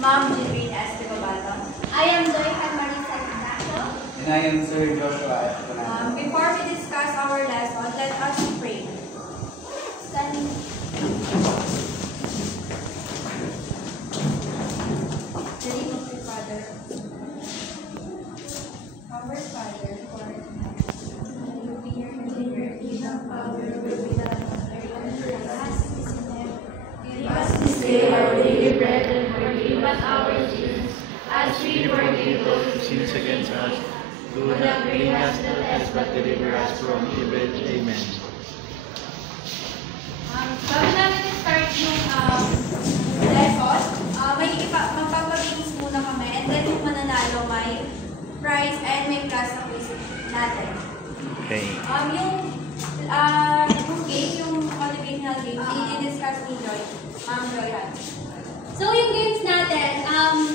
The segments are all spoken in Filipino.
Ma'am Jillian Escobato. I am Joyhan Marisa Ignacio. And I am Sir Joshua Escobato. Before we discuss our lesson, let us pray. Stand. The name of the Father. Our Father, who art in heaven, hallowed be your name. Your kingdom come, your will be done on earth as it is in heaven. Give us this day our daily bread, and forgive us our sins, as we forgive those who sin against us. Do not bring us to test, but deliver us from evil. Amen. Bago namin start yung lesson, magpapabilis muna kami, and then yung mananalo may prize and may plus na quiz natin. Okay. Yung game, yung motivational game, i-discuss ni Joy. Ma'am Joy. So yung games natin,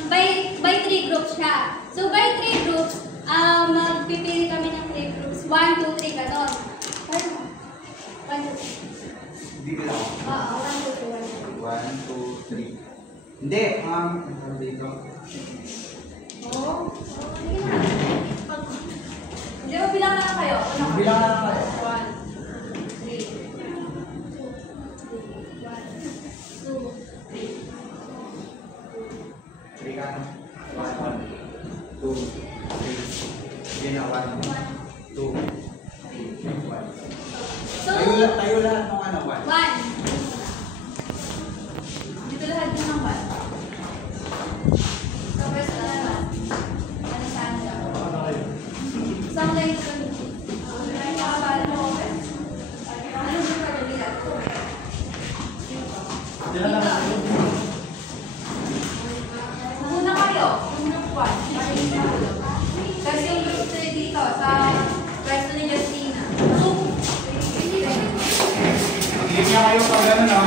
by 3 groups siya. So by 3 groups, magpipili kami ng 3 groups. 1, 2, 3, gano'n. 1, 2, 3. Hindi lang. Oo, 1, 2, 3, 1, 2, 3. Hindi, dito. Oo. Hindi mo bilang na lang kayo. Bilang na lang kayo. 1, 3. 3 ka na. 1, 2, 3. Sige na, 1, 2, 3, 1. So, Tayo lahat ng 1. 1. Dito lahat din ng 1. So, first na naman. Ano saan siya? Isang line ito. Nakabala mo ako. Ano yung pagkabilat? Muna kayo. Muna 1. Kasi yung group 3 dito sa pwesto ni Justina. Hindi niya kayo pag gano'n, no?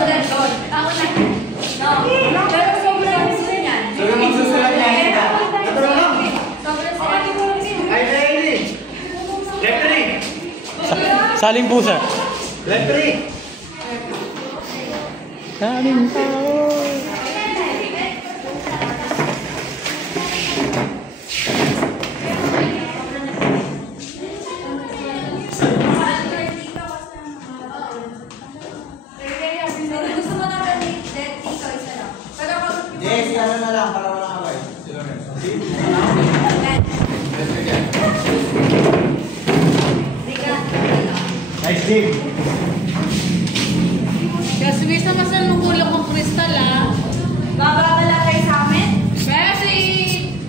Sulat doon. Ako na. No. Pero sobrang gusto niyan. So yung magsusulat niya, ito. Sobrang sulat. Ay, ready! Referee! Saling pusa. Referee! Daming tao. Gusto mo na dead dito, isa lang. Pero ako, Yes, ano na lang, para walang away. Nice team! Kasi may sama-sama ng kulak ng kristal, ah. bababala kayo sa amin? Kaya si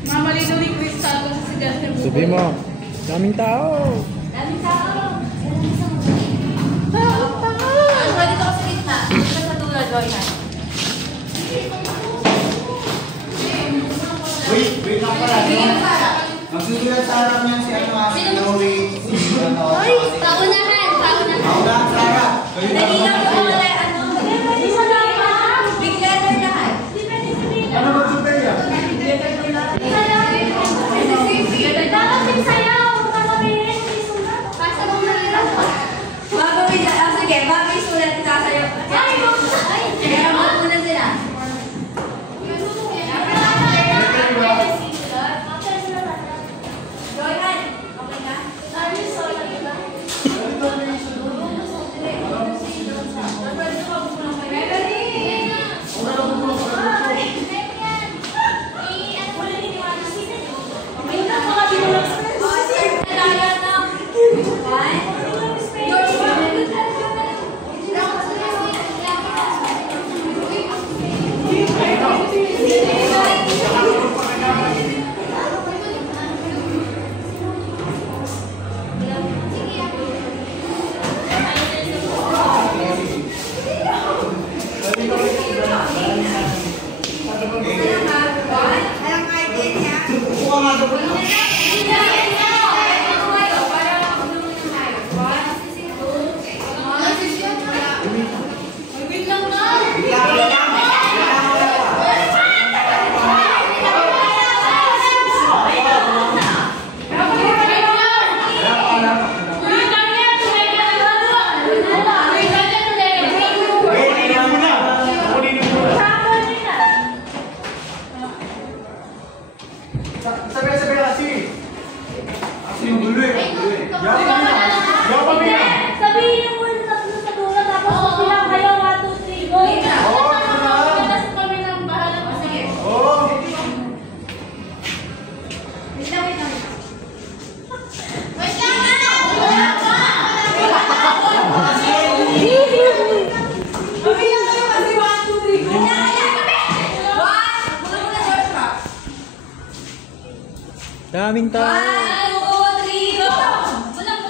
Mama Lino ni Kristal kasi si Justin. Sabi mo, daming tao. Daming tao. Ano ba dito ka sa gitna? Dito ka sa tulad, Joy. Wait lang pala. Bigyan mo para. Magsusulat sa harap niyan si Chloe, si Ay, paunahan. Paunahan, Sarah. Dali lang yung mga isa lang. Big letter lahat. Ano magsusulat yan? Sige, bago isulat ka sa'yo. Kaya muna sila. Joyhan, okay ka? Daming tao. 1, 2, 3, go! Bulang.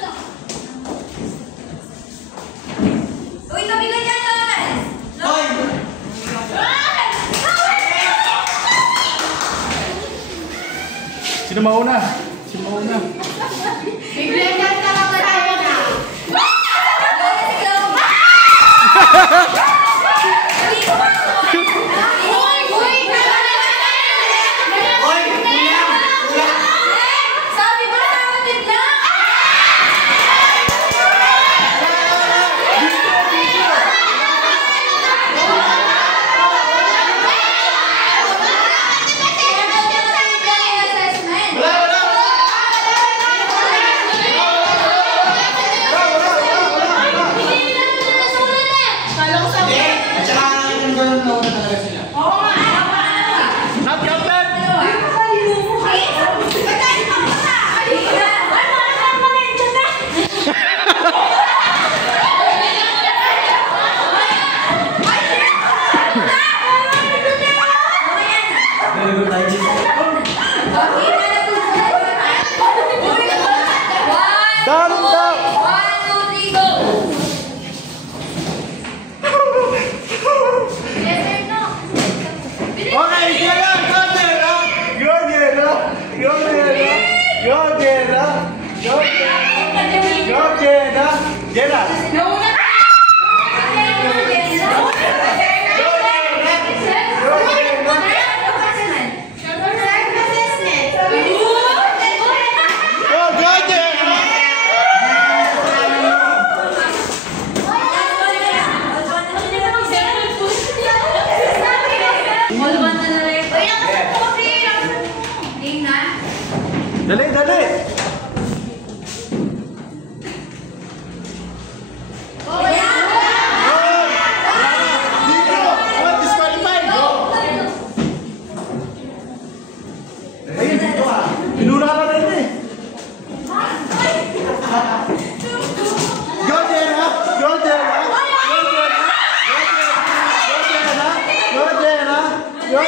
Uy, tabigan yan, Lawrence! Hoy! Sino mauna? Sino mauna? Bigyan ka na lang tayo na. Hoy! Kulang! Sabi ba sa atin lang? Kala ko sa At saka yung ganun nauna talaga sila. Not counted! Naligo tayo dito. Daming tao! 1, 2, 3, go! Yes or no? Okay, Gerard! Go, Gerard! Go, Gerard! Go, Gerard! Go, Gerard! Go, Gerard! Go, Gerard! Gerard! nauna. Go, go, Gerard! Dali, dali! Dito! What? Disqualified! Go! Ayun, dito ah! Pinura ka rin eh! Go, Gerard! Go, Gerard! Go, Gerard! Go, Gerard! Go, Gerard! Go, Gerard! Go, Gerard! Hoy!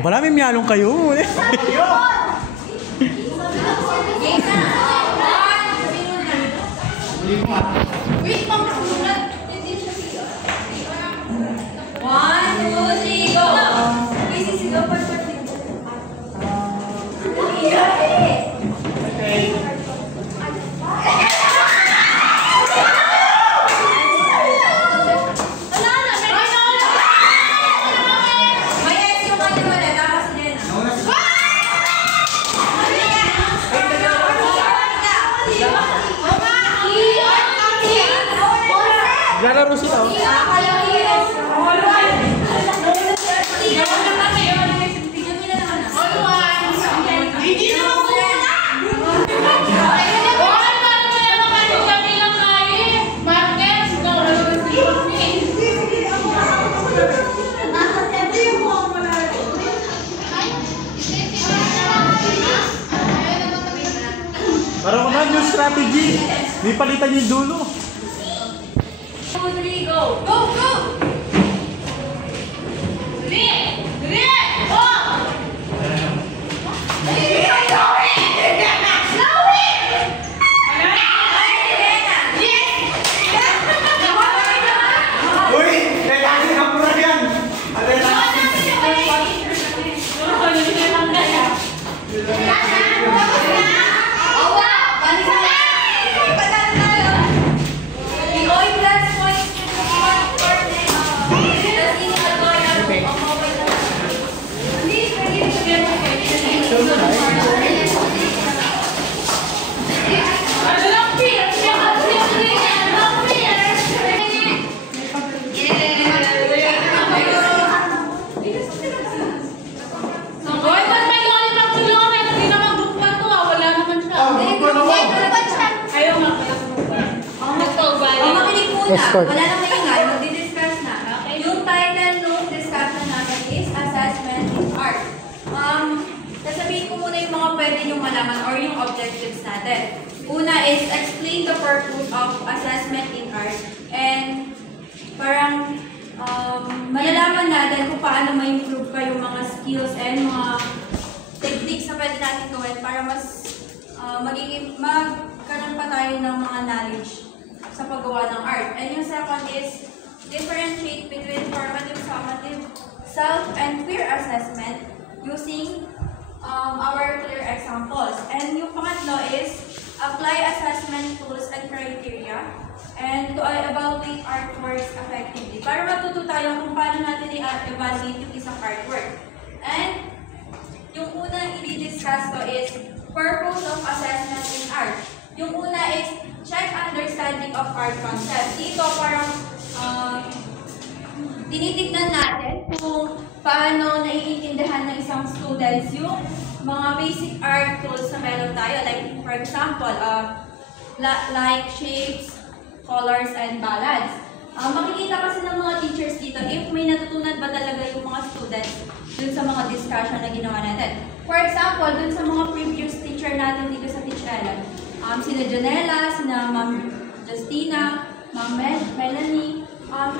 Maraming miyalong kayo. Wait, pang-sulat. One, two, three, go! Isisigaw pa siya. May S yung kanya wala, tapos din. Nauna sila. Lalaro sila. Oh. Hindi naman ko na. Wala pa naman yung mga kami lang kayo. Martes, go. Parang naman yung strategy. May palitan yung dulo. 2, 3, go! Go, go! Uy! Kailangan ang pura yan! Ano yan? Balik na! Panalo tayo! Ikoy plus points. Escort. wala nang maingay, magdi-discuss na. Yung title ng discussion natin is Assessment in Art. Sasabihin ko muna yung mga pwede yung malaman or yung objectives natin. Una is explain the purpose of assessment in art and parang malalaman natin kung paano ma-improve pa yung mga skills and mga techniques na pwede natin gawin para mas magkaroon pa tayo ng mga knowledge sa paggawa ng art. And yung second is differentiate between formative, summative, self, and peer assessment using our clear examples. And yung pangatlo is apply assessment tools and criteria and to evaluate artworks effectively. Para matuto tayo kung paano natin i-evaluate yung isang artwork. And yung unang i-discuss ko is purpose of assessment in art. Yung una is check understanding of art concept. Dito parang tinitignan natin kung paano naiintindihan ng isang students yung mga basic art tools na meron tayo. Like, for example, like shapes, colors, and balance. Makikita kasi ng mga teachers dito if may natutunan ba talaga yung mga students dun sa mga discussion na ginawa natin. For example, dun sa mga previous teacher natin dito sa Teach Ellen, sina Janela, sina Ma'am Justina, Ma'am Melanie,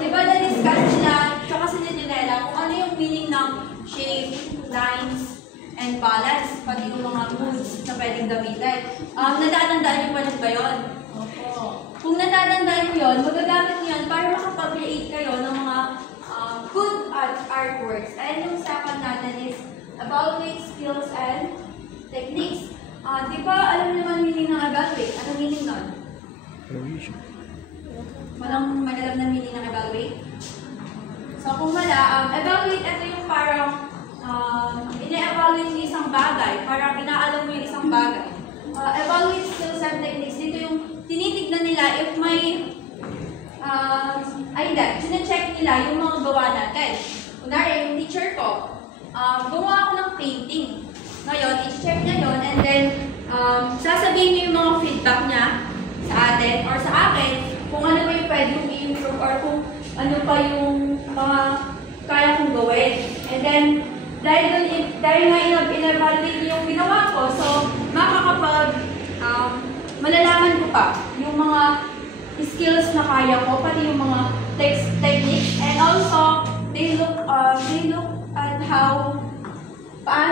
diba na-discuss nila, tsaka sina Janela, kung ano yung meaning ng shape, lines, and balance, pati yung mga moods na pwedeng gamitin. Natatandaan niyo pa rin ba yun? Opo. Kung natatandaan niyo yun, magagamit niyo yun para makapag-create kayo ng mga good artworks. And yung second natin is evaluate skills and techniques. Di ba alam niyo naman meaning ng evaluate? Anong meaning nun? Walang alam na meaning ng evaluate? So kung wala, evaluate, ito yung parang ina-evaluate mo isang bagay, parang inaalam mo yung isang bagay. Evaluate skills and techniques, dito yung tinitignan nila if may sine-check nila yung mga gawa natin. Kunwari, yung teacher ko, gumawa ako ng painting. Ngayon, i-check niya yun and then sasabihin niya yung mga feedback niya sa atin or sa akin kung ano pa yung pwede kong i-improve or kung ano pa yung mga kaya kong gawin. And then, dahil nga in-evaluate yung ginawa ko, so malalaman ko pa yung mga skills na kaya ko, pati yung mga techniques, and also they look at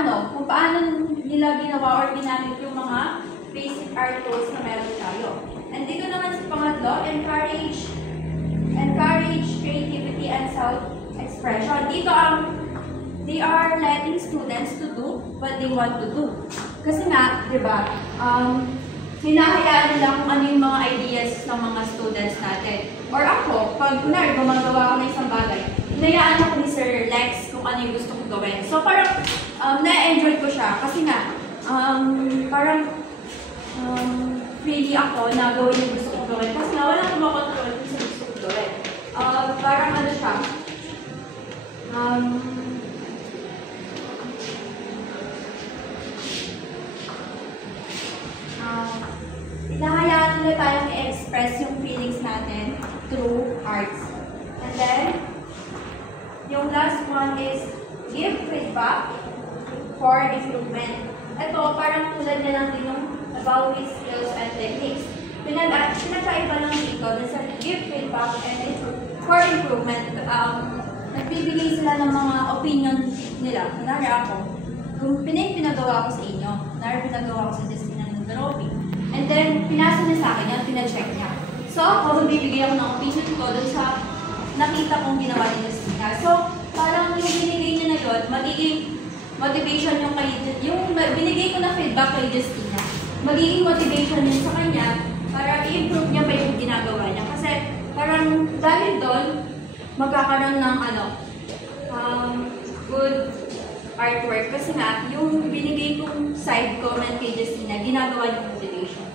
kung paano nila ginawa or ginamit yung mga basic art tools na meron tayo. And dito naman sa pangatlo, encourage creativity and self-expression. Dito they are letting students to do what they want to do. Kasi nga, di ba, hinahayaan nila kung ano yung mga ideas ng mga students natin. Or ako, pag kunwari, gumagawa ko ng isang bagay, hinayaan ako ni Sir Lex kung ano yung gusto kong gawin. So parang, na-enjoy ko siya. Kasi nga, parang, really ako na gawin yung gusto kong gawin. Kasi nga, wala akong makontrol kung sa gusto kong gawin. Parang ano siya, hinahayaan nila tayong i-express yung feelings natin through arts. And then, yung last one is give feedback for improvement. Ito, parang tulad na lang din yung evaluate skills and techniques. Pinagkaiba lang dito na sa give feedback and for improvement. Nagbibigay sila ng mga opinion nila. Kunwari ako, kung pinagawa ko sa inyo, kunwari pinagawa ko sa Justina ng drawing. And then, pinasa niya sa akin yan, pinacheck niya. So, ako magbibigay ako ng opinion ko dun sa nakita kong ginawa ni Justina. So, parang yung binigay niya na yun, magiging motivation yung binigay ko na feedback kay Justina. Magiging motivation yun sa kanya para i-improve niya pa yung ginagawa niya. Kasi, parang dahil doon, magkakaroon ng good artwork. Kasi nga, yung binigay kong side comment kay Justina, ginagawa niya motivation.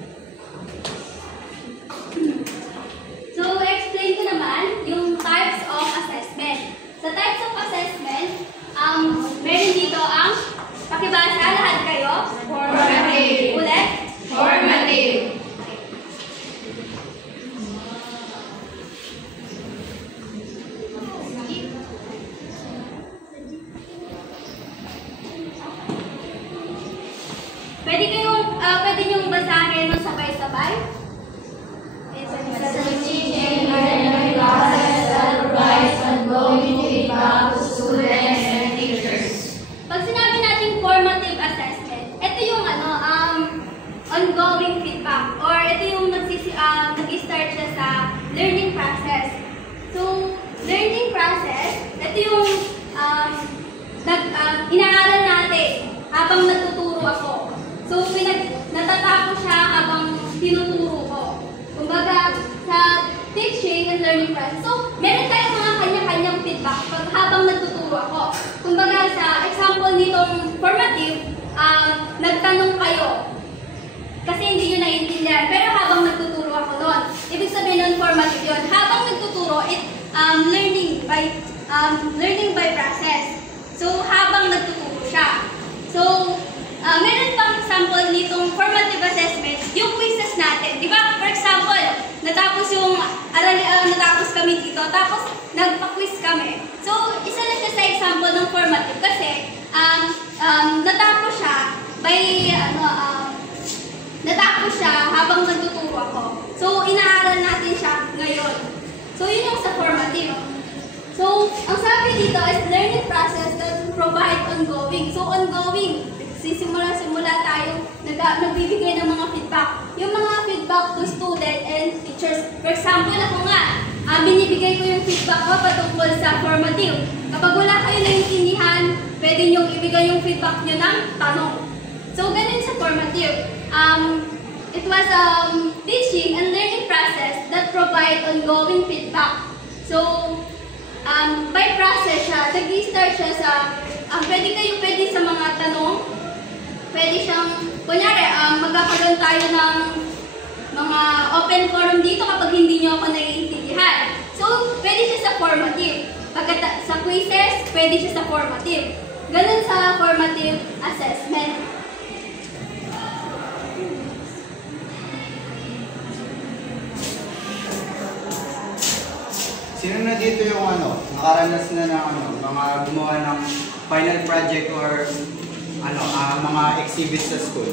So, explain ko naman yung types of assessment. Sa types of assessment, meron dito ang pakibasa lahat kayo. Formative. Ulit. Formative. Pwede niyong basahin ng sabay-sabay. Sa teaching and classes that provides ongoing feedback to students and teachers. Pag sinabi natin formative assessment, ito yung ongoing feedback or ito yung nag-start siya sa learning process. So, learning process, ito yung inaaral natin habang nagtuturo ako. So, natatapos siya habang tinuturo ko. Kumbaga, sa teaching and learning process. So, meron tayong mga kanya-kanyang feedback habang nagtuturo ako. Kumbaga, sa example nitong formative, nagtanong kayo. Kasi hindi nyo naiintindihan. Pero habang nagtuturo ako noon, ibig sabihin nun formative yun. Habang nagtuturo, learning by process. So, habang nagtuturo siya. So, meron pang example nitong formative assessment, yung quizzes natin. Di ba? For example, natapos kami dito, tapos nagpa-quiz kami. So, isa na siya sa example ng formative kasi natapos siya natapos siya habang nagtuturo ako. So, inaaral natin siya ngayon. So, yun yung sa formative. So, ang sabi dito is learning process that provide ongoing. So, ongoing. Simula tayo nagbibigay ng mga feedback. Yung mga feedback to student and teachers. For example, ako nga, binibigay ko yung feedback ko patungkol sa formative. Kapag wala kayo naiintindihan, pwede nyong ibigay yung feedback nyo ng tanong. So, ganun sa formative. It was teaching and learning process that provide ongoing feedback. So, by process siya, nag-start siya sa, pwede sa mga tanong, pwede siyang, kunyari, magkakaroon tayo ng mga open forum dito kapag hindi nyo ako naiintindihan. So, pwede siya sa formative. Sa quizzes, pwede siya sa formative. Ganun sa formative assessment. Sino na dito yung nakaranas na ng mga gumawa ng final project or mga exhibits sa school?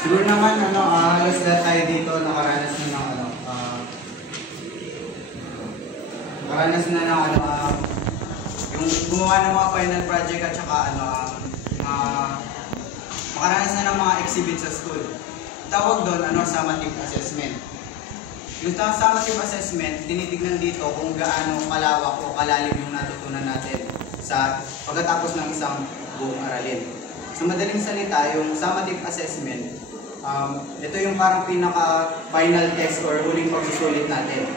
Siguro naman halos lahat tayo dito nakaranas na ng yung gumawa ng mga final project at saka makaranas na ng mga exhibits sa school. Tawag doon summative assessment. Yung summative assessment, tinitignan dito kung gaano kalawak o kalalim yung natutunan natin sa pagkatapos ng isang buong aralin. Sa madaling salita, yung summative assessment, ito yung parang pinaka-final test or huling pagsusulit natin.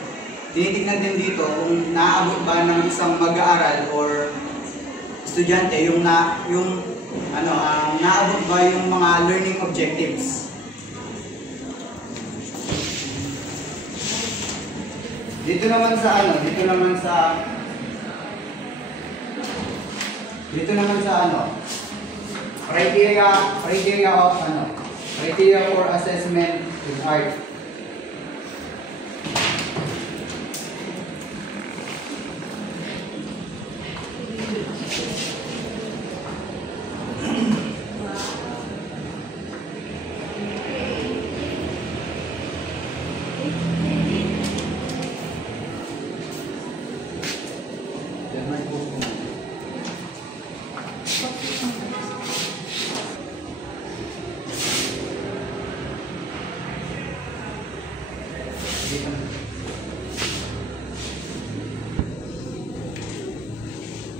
Tinitignan din dito kung naaabot ba ng isang mag-aaral or estudyante naaabot ba yung mga learning objectives. Dito naman sa criteria for assessment in art.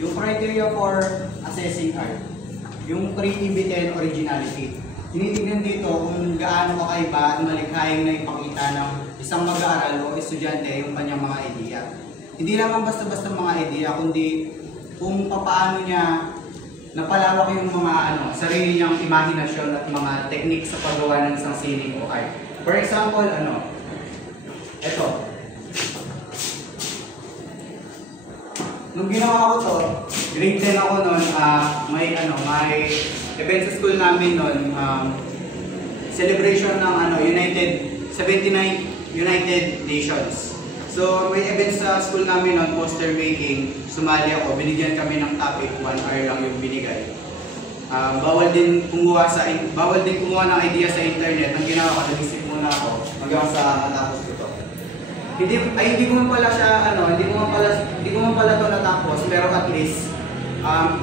Yung criteria for assessing art, yung creativity and originality. Tinitignan dito kung gaano kakaiba at malikhaing na ipakita ng isang mag-aaral o estudyante yung kanyang mga ideya. Hindi naman basta-basta mga ideya, kundi kung paano niya napalawak yung mga sarili niyang imahinasyon at mga technique sa paggawa ng isang sining o art. For example, ito. Nung ginawa ko to, grade 10 ako noon, may event sa school namin noon, celebration ng 79 United Nations. So, may event sa school namin noon, poster making, sumali ako, binigyan kami ng topic, 1 hour lang yung binigay. bawal din kumuha ng idea sa internet. Ang ginawa ko, nag-isip muna ako hanggang sa matapos ko to. Hindi ko man pala to natapos, pero at least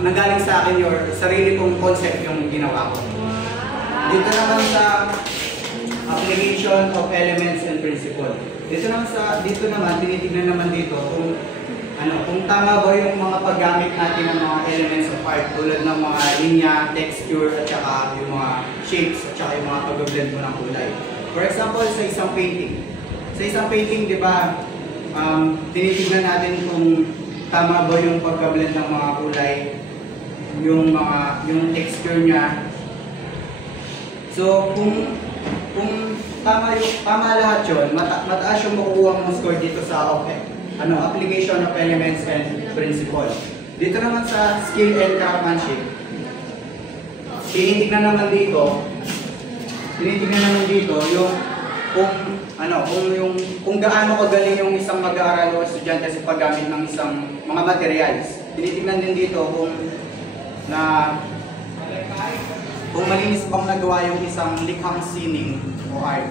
nanggaling sa akin yung sarili kong concept yung ginawa ko. Dito naman sa application of elements and principle. Dito naman tinitingnan naman dito kung tama ba yung mga paggamit natin ng mga elements of art tulad ng mga linya, texture, at saka yung mga shapes, at saka yung mga pag-blend mo ng kulay. For example, sa isang painting, di ba, tinitingnan natin kung tama ba yung pag-blend ng mga kulay, yung texture niya. So, kung tama lahat yun, mataas yung makukuha mong score dito sa application of elements and principle. Dito naman sa skill and craftsmanship, tinitingnan naman dito yung kung gaano kagaling yung isang mag-aaral o estudyante sa paggamit ng isang mga materials. Tinitingnan din dito kung malinis bang nagawa yung isang likhang sining o art.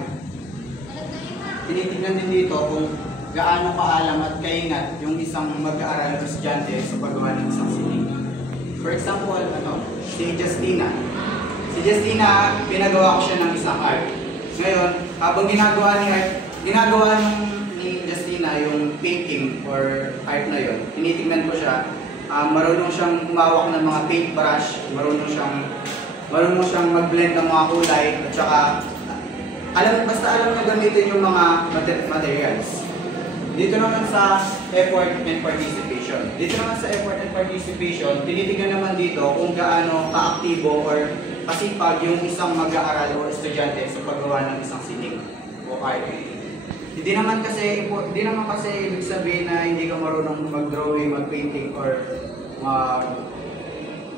Tinitingnan din dito kung gaano kaalam at kaingat yung isang mag-aaral o estudyante sa paggawa ng isang sining. For example, si Justina. Si Justina, pinagawa ko siya ng isang art. Ngayon, habang ginagawa ni Justina yung painting or art na yun, tinitingnan ko siya, marunong siyang humawak ng mga paintbrush, marunong siyang mag-blend ng mga kulay, at saka basta alam niya gamitin yung mga materials. Dito naman sa effort and participation. Tinitingnan naman dito kung gaano kaaktibo or kasipag yung isang mag-aaral o estudyante sa paggawa ng isang sining o art. Hindi naman kasi ibig sabihin na hindi ka marunong mag-drawing, mag-painting, or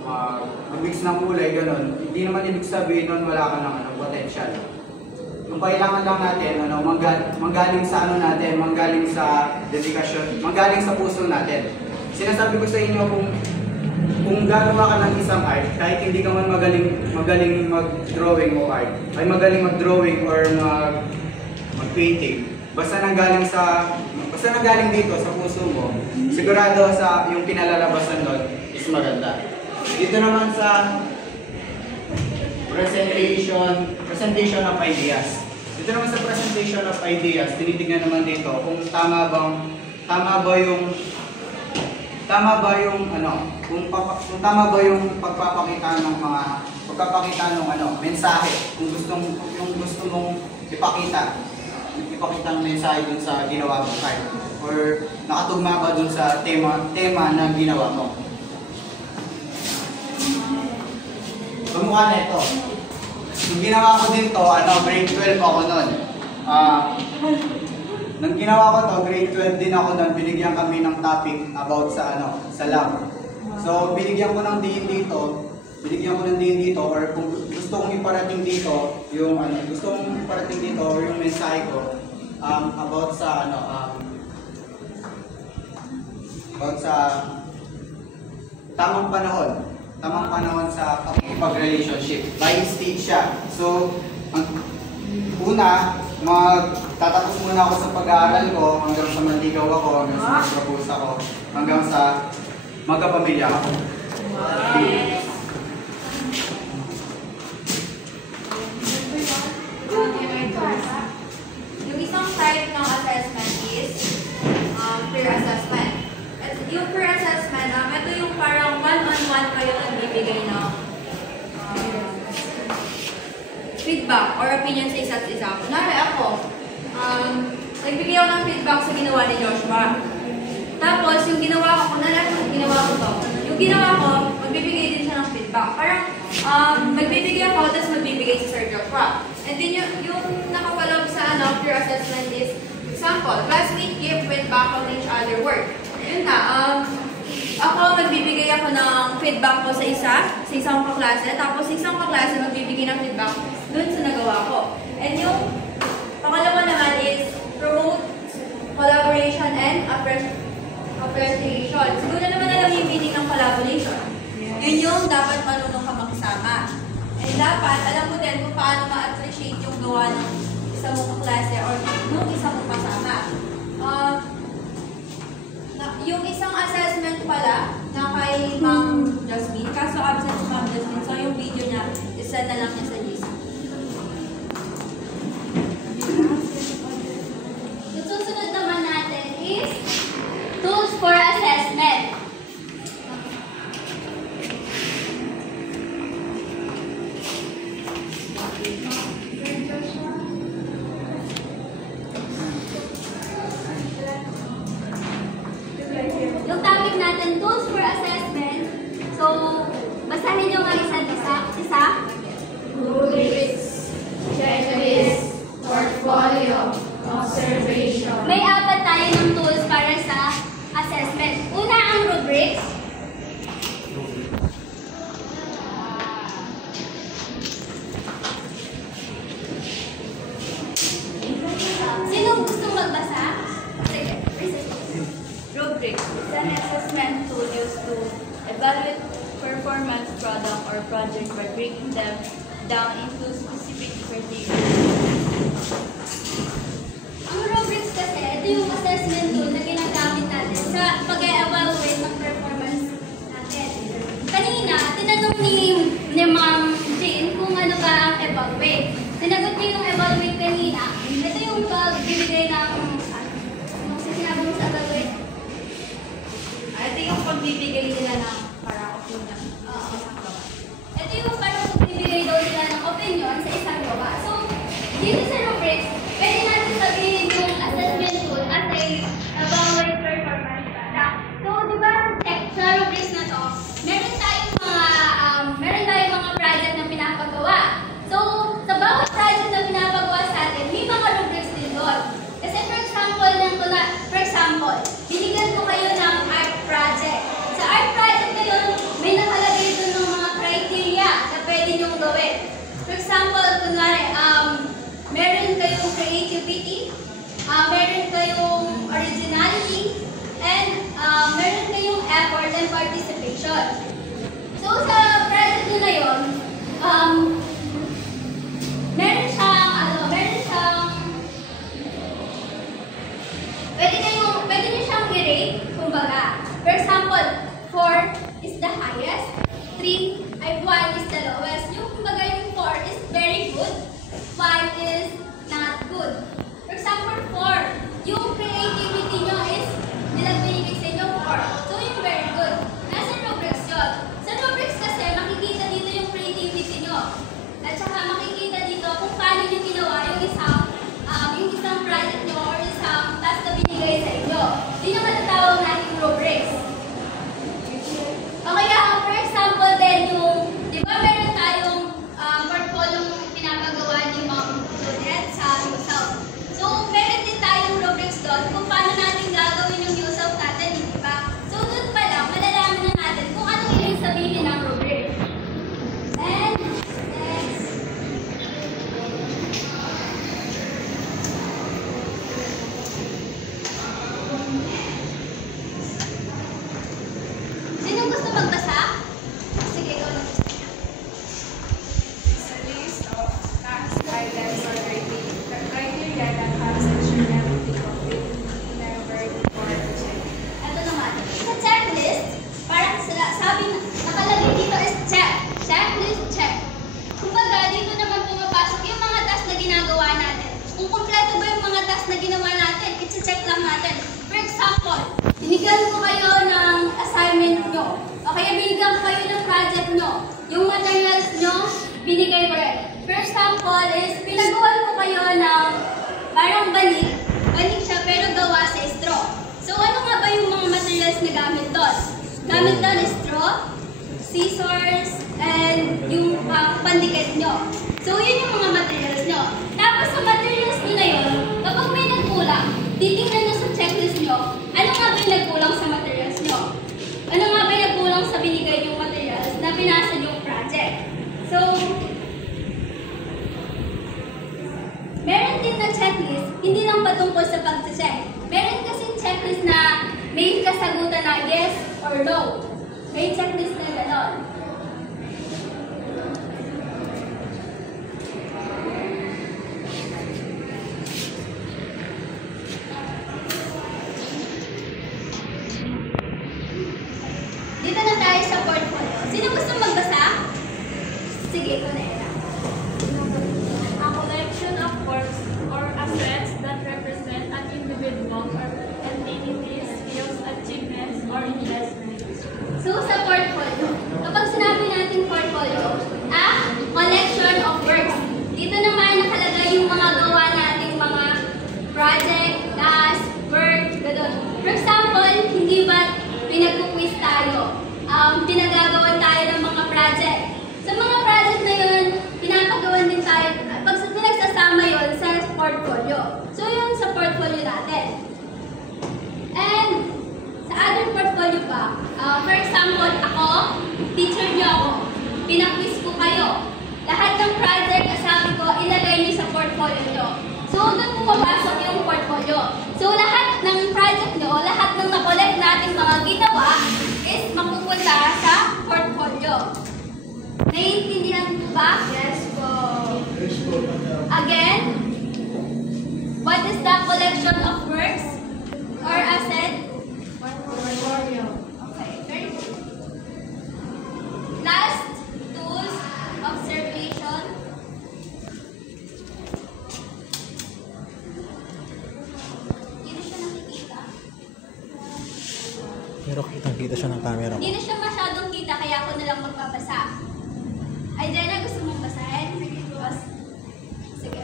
mag-mix ng kulay, ganun. Hindi naman ibig sabihin nun wala ka ng potential. Yung kailangan lang natin, manggaling sa manggaling sa dedikasyon, manggaling sa puso natin. Sinasabi ko sa inyo kung gagawa ka ng isang art, kahit hindi ka man magaling mag-drawing o art, ay magaling mag-drawing or mag-painting, basta nanggaling dito sa puso mo, sigurado sa yung pinalalabasan doon is maganda. Dito naman sa presentation of ideas. Dito naman sa presentation of ideas, tinitingnan naman dito kung tama ba yung pagpapakita ng mensahe, kung gusto mong ipakita ng mensahe dun sa ginawa mong art, or nakatugma ba dun sa tema na ginawa mo. Kamukha na ito. Nung ginawa ko din to, grade 12 ako nun. Nung ginawa ko to, grade 12 din ako nun, binigyan kami ng topic about sa lab. So, binigyan ko ng diin dito, or kung gusto kong iparating dito, or yung mensahe ko, about sa tamang panahon sa pakikipag-relationship. By stage siya. So, magtatapos muna ako sa pag-aaral ko, hanggang sa manligaw ako, hanggang sa mag-propose ako, hanggang sa magkapamilya ako. Yung isang type ng assessment is peer assessment. Yung peer assessment, ito yung parang one-on-one kayo nagbibigay ng feedback or opinion sa isa't isa. Kunwari ako, nagbigay ako ng feedback sa ginawa ni Joshua. Tapos, yung ginawa ko, magbibigay din siya ng feedback. Parang, magbibigay ako, tapos magbibigay si Sir Joshua. And then, yung nakapalog sa peer assessment is, example, classmate give feedback on each other work. Yun na, magbibigay ako ng feedback ko sa isang kaklase, tapos sa isang kaklase magbibigay ng feedback dun sa nagawa ko. And yung pangalawa naman is promote collaboration and appreciation. Siguro naman alam yung meaning ng collaboration. Yun yung dapat marunong ka makisama. And dapat, alam mo din kung paano ma-appreciate yung gawa ng isa mong kaklase or nung isa mong kasama. Yung isang assessment pala na kay Ma'am Jasmine, kaso absent si Ma'am Jasmine, so yung video niya, isa na lang niya sa GC. Yung susunod naman natin is tools for assessment. Yung topic natin, tools for assessment. So, basahin nyo nga isa. Rubrics, checklist, portfolio, observation. May 4 tayo ng tools para sa assessment. Una ang rubrics. Sino gustong magbasa? Sige, Rubric is an assessment tool used to evaluate performance product or project by breaking them down into specific criteria. ang rubrics kasi, ito yung assessment tool na ginagamit natin sa pag-evaluate ng performance natin. Kanina, tinanong ni Ma'am Jane kung ano ba ang evaluate. Sinagot niyo yung evaluate kanina. Ito yung pagbibigay ng, ano sinabi mo sa evaluate? Ito yung pagbibigay nila ng parang opinion sa isang gawa. Ito yung parang magbibigay daw nila ng opinion sa isang gawa. So, dito sa rubrics, pwede natin sabihin yung assessment tool as a evaluate performance product. So, di ba sa rubrics na to, meron tayong mga project na pinapagawa. So, sa bawat project na pinapagawa sa atin, may mga rubrics din doon. Kasi for example, binigyan ko kayo ng art project. Sa art project na yun, may nakalagay doon ng mga criteria na pwede niyong gawin. For example, kunwari, meron kayong creativity, meron kayong originality, and meron kayong effort and participation. So, sa project nyo na yun, meron siyang, pwede nyo siyang i-rate, kumbaga. For example, 4 is the highest, 1 is the lowest. Yung kumbaga yung 4 is very good, 5 is not good. For example, 4, yung creativity nyo is nilagay sa inyo 4. So, yung very good. Nasa rubrics yun. Sa rubrics kasi, makikita dito yung creativity nyo. At saka makikita dito kung paano nyo ginawa yung isang project nyo or isang task na binigay sa inyo. Yun yung matatawag natin rubrics. O kaya, for example din yung, di ba meron tayong portfolio pinapagawa ni Ma'am Claudette sa USAP. So, meron din tayong rubrics doon kung paano natin gagawin yung USAP natin, di ba? So, doon pa lang, malalaman na natin kung anong ibig sabihin ng rubric. And, next. Sino gusto magbasa? Sige, ikaw na. It's a list of task items or criteria that have section never be complete, never before check. Ito naman. Sa checklist, parang sabi na, nakalagay dito is check. Checklist, check. Kumbaga, dito naman pumapasok yung mga task na ginagawa natin. Kung kompleto ba yung mga task na ginawa natin, i-check lang natin. For example, binigyan ko kayo ng assignment nyo. O kaya binigyan ko kayo ng project nyo. Yung materials nyo, binigay ko rin. For example, is pinagawan ko kayo ng parang banig. Banig siya pero gawa sa straw. So ano nga ba yung mga materials na gamit doon? Gamit doon is straw, scissors, and yung pandikit nyo. So yun yung mga materials nyo. Tapos sa materials nyo na yun, kapag may nagkulang, titingnan nyo sa checklist nyo, ano nga ba yung nagkulang sa materials nyo? Ano nga ba yung nagkulang sa binigay yung materials na pinasa yung project? So, meron din na checklist, hindi lang patungkol sa pag-check. Meron kasing checklist na may kasagutan na yes or no. May checklist na gano'n. pinaquiz ko kayo. Lahat ng project, sabi ko, ilagay niyo sa portfolio nyo. So, doon pumapasok yung portfolio. So, lahat ng project nyo, lahat ng nakolect natin mga ginawa is mapupunta sa portfolio. Naiintindihan po ba? Yes po. Again, what is the collection of works or asset? Portfolio. Okay, very good. Last, tools, observation. Hindi siya nakikita. Pero kitang-kita siya ng camera. Hindi na siya masyadong kita, kaya ako na lang magbabasa. Ay, Jenna, gusto mong basahin? Sige.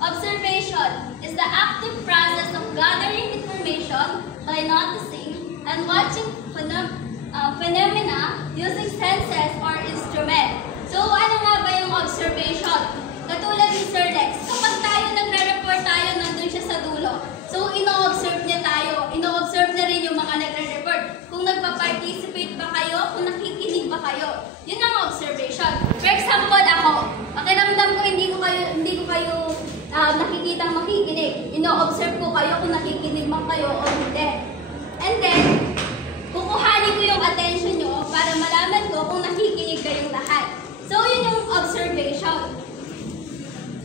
Observation is the active process of gathering information by noticing and watching phenomena using senses or instrument. So, ano nga ba yung observation? Katulad ni Sir Lex, kapag tayo nagre-report tayo, nandun siya sa dulo. So, ino-observe niya tayo. Ino-observe na rin yung mga nagre-report. Kung nagpa-participate ba kayo, kung nakikinig ba kayo. Yun ang observation. For example, ako, pakiramdam ko hindi ko kayo nakikitang makikinig. Ino-observe ko kayo kung nakikinig man kayo o hindi. And then, kukuhanin ko yung attention nyo para malaman ko kung nakikinig kayong lahat. So, yun yung observation.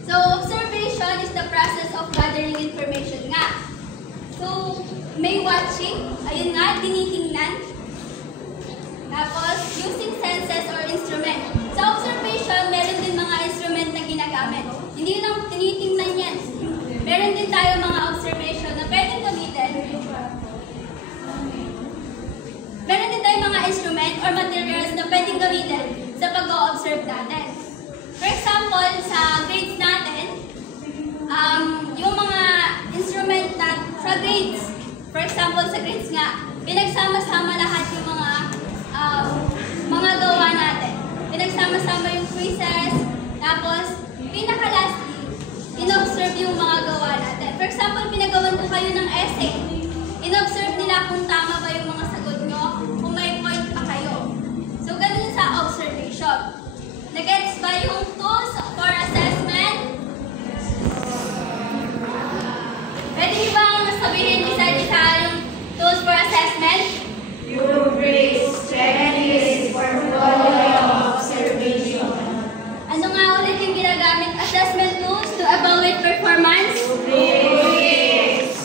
So, observation is the process of gathering information nga. So, may watching, ayun nga, tinitingnan. Tapos, using senses or instrument. Sa observation, meron din mga instrument na ginagamit. Hindi lang tinitingnan yan. Meron din tayo mga observation na pwedeng gamitin. Meron din tayo mga instrument or materials na pwedeng gamitin sa pag-o-observe natin. For example, sa grades natin, yung mga instrument na sa grades, for example, sa grades nga, pinagsama-sama lahat yung mga gawa natin. Pinagsama-sama yung quizzes, tapos, pinaka-lastly, in-observe yung mga gawa natin. For example, pinagawan ko kayo ng essay. In-observe nila kung tama ba yung mga sagot nyo, kung may point pa kayo. So, ganun sa observation. Nag-gets ba yung tools for assessment? Pwede niyo bang sabihin isa-isa yung tools for assessment? Rubrics, checklist, portfolio, observation. Ano nga ulit yung ginagamit assessment tools to evaluate performance? Rubrics.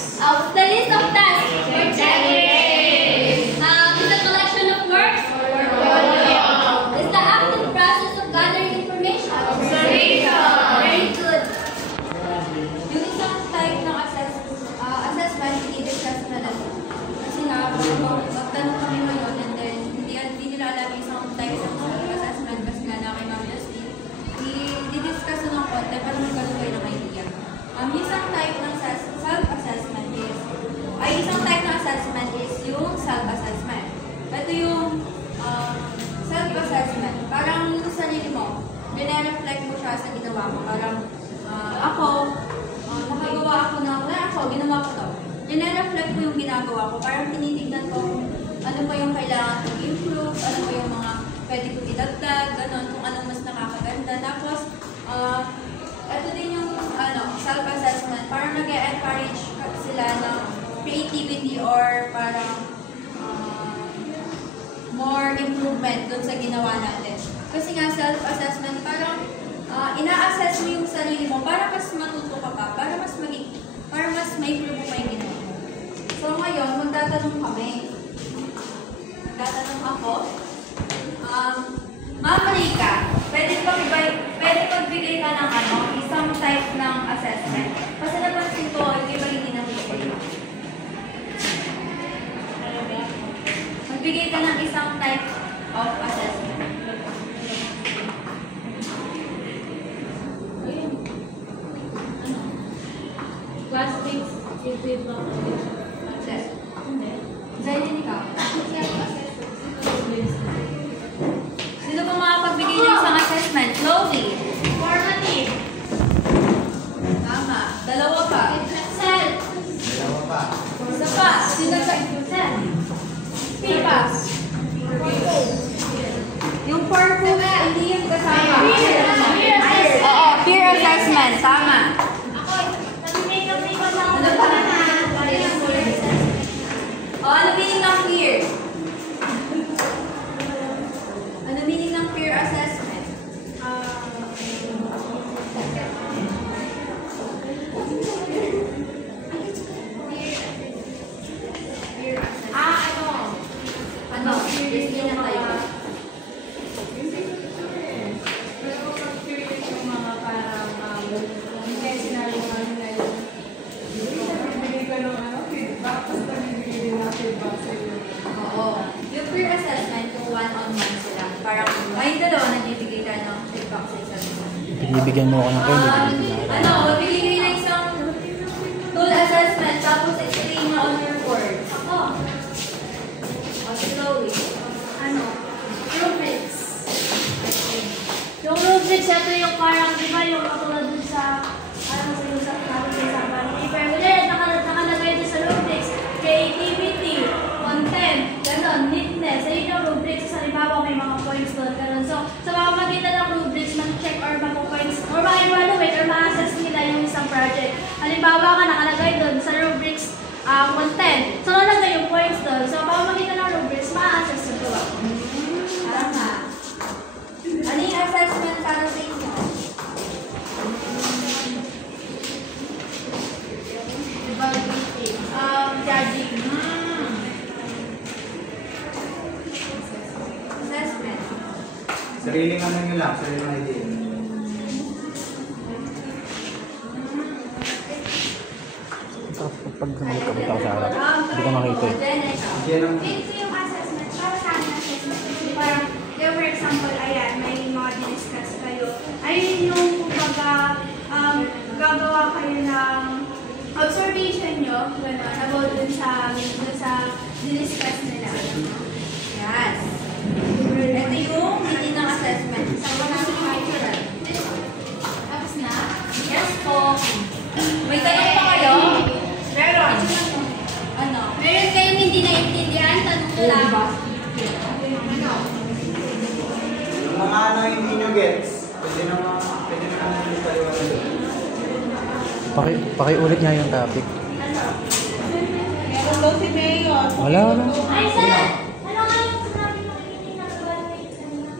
The list of tasks for Checklist. is the collection of works. Portfolio. Is the active process of gathering information. Observation. Very good. Yung isang type ng assessment, i-discuss na lang. Kasi nga, magtanong kami ngayon and then hindi nila alam yung isang type ng assessment kasi nga na kay Ma'am Justin. I-discuss na ng konti para magkaroon kayo ng idea. Isang type ng self-assessment is yung self-assessment. Ito yung self-assessment. Parang yung sarili mo, nire-reflect mo siya sa ginawa mo. Parang ako, nakagawa ako ng, ginawa ko to. Nire-reflect mo yung ginagawa ko. Parang tinitignan ko ano pa yung kailangan kong improve, ano pa yung mga pwede kong idagdag, gano'n, kung anong mas nakakaganda. Tapos, ito din yung self-assessment. Parang nag-encourage sila ng creativity or parang more improvement dun sa ginawa natin. Kasi nga self-assessment, parang ina-assess mo yung sarili mo para mas matuto ka pa, para mas ma-improve mo pa yung ginawa mo. So ngayon, magtatanong kami. Magtatanong ako. Ma'am Rika, pwede pagbigay ka ng isang type ng assessment. Kasi napansin ko, iba hindi nakikita. Magbigay ka ng isang type of assessment. Plastics, liquid, Assess. Zainin ikaw. Sino pa makapagbigay ng isang assessment? Slowly. formative, Tama. Dalawa pa. self, Dalawa pa. Isa pa. Sino sa... pipas, Yung purpose, hindi yung assessment. Tama. Ako, nag-makeup na ako. Ano pa? O, ano meaning ng peer? Ano meaning ng peer assessment? Ano? Explain na tayo. Pero pag curious yung mga parang intentional yung ano na yun. Nagbibigay ka ng feedback, tapos nagbibigay din ng feedback sa'yo. Oo. Yung peer assessment, yung one-on-one sila. Parang, ay, dalawa nagbibigay ka ng feedback sa isa't isa. Binibigyan mo ako ng kayo, Ano, magbibigay na isang tool assessment, tapos explain mo on your boards. Ako, Slowly. rubrics. Yung rubrics, ito yung parang, di ba yung katulad dun sa, sa usap natin sa saban. Pero nakalagay din sa rubrics, creativity, content, gano'n, neatness. Ayun yung rubrics. Sa halimbawa, may mga points doon, gano'n. So, sa pamamagitan ng rubrics, mag-check or mag-points, or ma-evaluate or ma-assess nila yung isang project. Halimbawa ka, nakalagay doon sa rubrics, content. So, nakalagay yung points doon. So, pamamagitan ng rubrics, ma-assess ito. Tama. Ano yung assessment para sa inyo? Evaluating, judging. Assessment. Sariling ano nyo lang, sariling idea. Pag nakikabot ako sa harap, hindi ko makita eh. Yan ang Ito yung assessment. Para sa akin assessment. Kasi parang, for example, ayan, may mga diniscuss kayo. Ayun yung, kumbaga, gagawa kayo ng observation nyo, gano'n, about dun sa diniscuss nila. Yes. Ito yung meaning ng assessment. Tapos na? Yes po. May tanong pa kayo? Meron. Ano? Meron kayong hindi naiintindihan, tanong ko lang. yung mga ano hindi nyo gets, pwede naman yung paliwanag. Pakiulit nga yung topic. Meron daw si Mayor. Wala. Ay, sir! Ano nga yung sinabi mo hindi nag-evaluate kanina?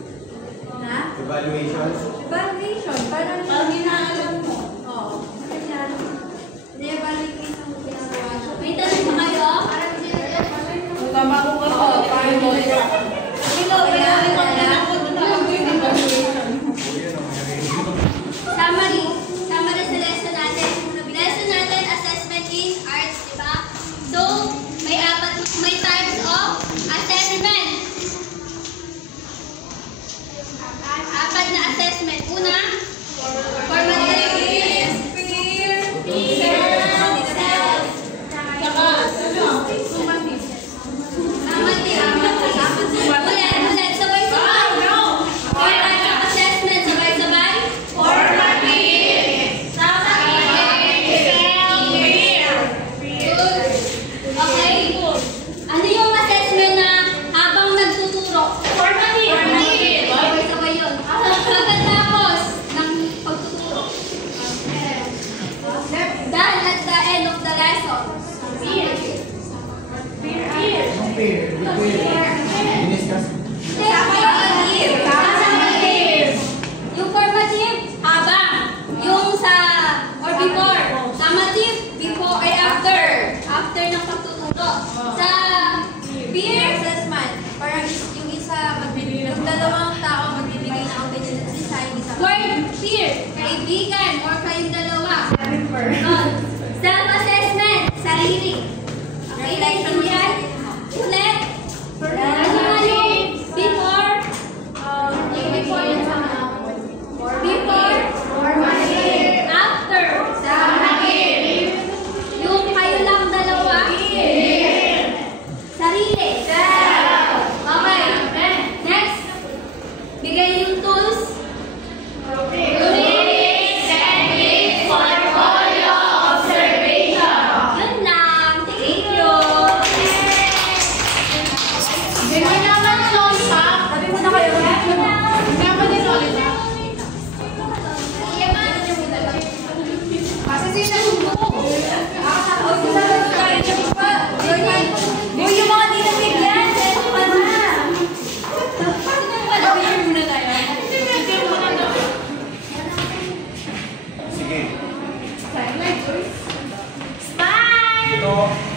Ha? Evaluations. Evaluation. Parang ginaalam mo. Oo. Ni-evaluate mo isang ginagawa ko. May tanong ba kayo? Tama ko ka. Oo, parang mo. Summary sa lesson natin. Lesson natin, assessment in arts, di ba? So, may types of assessment. Apat na assessment. Una, formative, peer, self, ulit, sabay-sabay. Four types of assessment, sabay-sabay. Okay. Ano yung assessment na habang nagtuturo? Formative. Sabay-sabay yun. Pagkatapos ng pagtuturo. Done at the end of the lesson. Diniscuss. Yung formative, habang. Yung sa, or before. Summative, before, ay after. After ng pagtuturo. Sa peer, Assessment. Parang yung isa magbibigay. Yung dalawang tao magbibigay ng opinion at isa yung isa. word, peer, kaibigan, or kayong dalawa. Self-assessment, sarili. Okay, naiintindihan? Ulit. Ano nga yung before? Before yun sa before, after, yung kayo lang dalawa, sarili. Okay, next, bigay yung tools. Yun lang. Thank you. po.